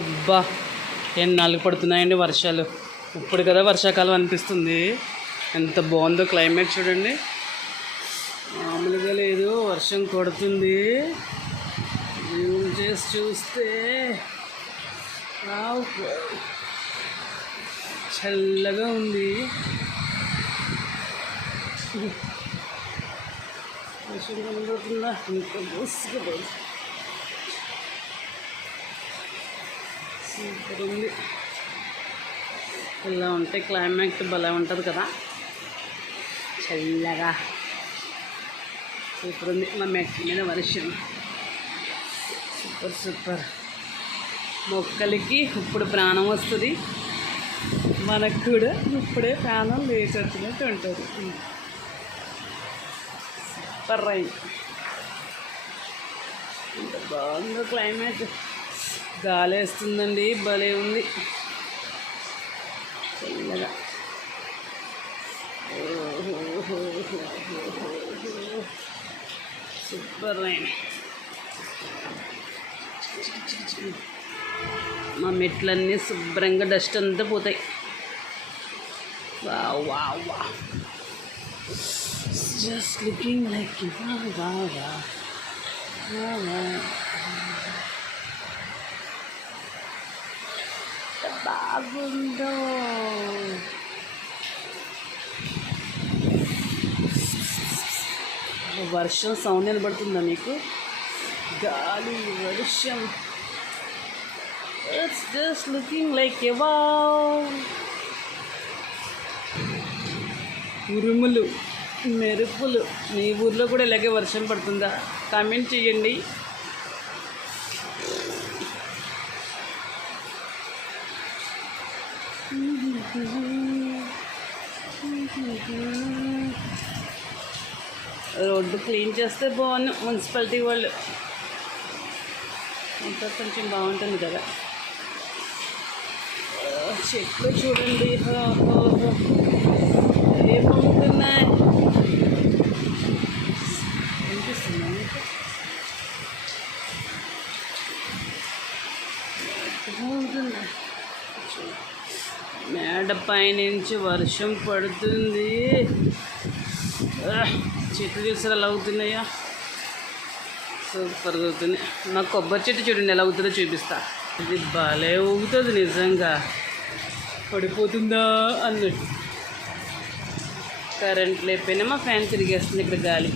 అబ్బా ఎన్నాళ్ళు పడుతున్నాయండి వర్షాలు. ఇప్పుడు కదా వర్షాకాలం అనిపిస్తుంది. ఎంత బాగుందో క్లైమేట్ చూడండి. మామూలుగా లేదు వర్షం కొడుతుంది. జూమ్ చేసి చూస్తే చల్లగా ఉంది. వర్షం కనబడుతుందా? ఇంకా సూపర్ ఉంది ఇలా ఉంటే క్లైమేట్ భలే ఉంటుంది కదా. చల్లగా. సూపర్ ఉంది మా మెట్ల మీద వర్షం. Super super. మొక్కలకి ఇప్పుడు ప్రాణం వస్తుంది. మనకు కూడా ఇప్పుడే ప్రాణం లేచొచ్చినట్టు ఉంటుంది. సూపర్ రైన్ ఇంత బాగుందో క్లైమేట్ గాలేస్తుందండి భలే ఉంది. చల్లగా సూపర్ రైన్. మా మెట్లన్నీ శుభ్రంగా డస్ట్ అంతా పోతాయి. వా వా వా జస్ట్ లుకింగ్ లైక్ వా వా వా వా బాగుందో. వర్షం సౌండ్ వినబడుతుందా మీకు? గాలి వర్షం. ఇట్స్ జస్ట్ లుకింగ్ లైక్ ఎవా ఉరుములు మెరుపులు. మీ ఊర్లో కూడా ఇలాగే వర్షం పడుతుందా? కామెంట్ చేయండి. రోడ్డు క్లీన్ చేస్తే బాగుంది. మున్సిపాలిటీ వాళ్ళు అంతా కొంచెం బాగుంటుంది కదా. చెట్లు చూడండి. హో, హో, ఏమవుతున్నాయి మీకు బాగుంటుంది మేడ పైనుంచి వర్షం పడుతుంది. చెట్లు చూసారు? ఎలా అవుతున్నాయా? సూపర్ అవుతున్నాయి నాకు కొబ్బరి చెట్టు చూడండి ఎలా అవుతుందో చూపిస్తా. ఇది భలే ఊగుతుంది నిజంగా. పడిపోతుందా అన్నట్టు. కరెంట్ లేకపోయినా మా ఫ్యాన్ తిరిగేస్తుంది ఇక్కడ గాలి.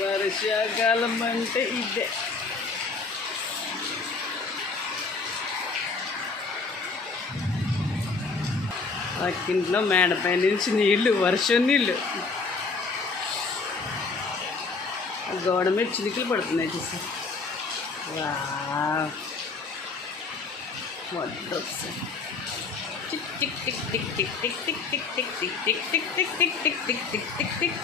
వర్షాకాలం అంటే ఇదే పక్కింట్లో మేడపై నుంచి నీళ్ళు వర్షం నీళ్ళు. గోడ మీద చిలికలు పడుతున్నాయి చూసి wow. వద్దొకసారి. Tick tick tick tick tick tick tick tick tick tick tick tick tick tick tick tick tick tick tick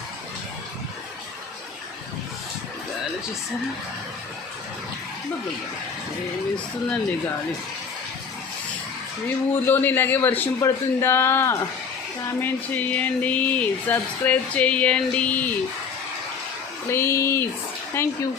గాలి చూసారా ఏమి ఇస్తుందండి గాలి మీ ఊర్లోని ఇలాగే వర్షం పడుతుందా కామెంట్ చేయండి సబ్స్క్రైబ్ చేయండి please. Thank you.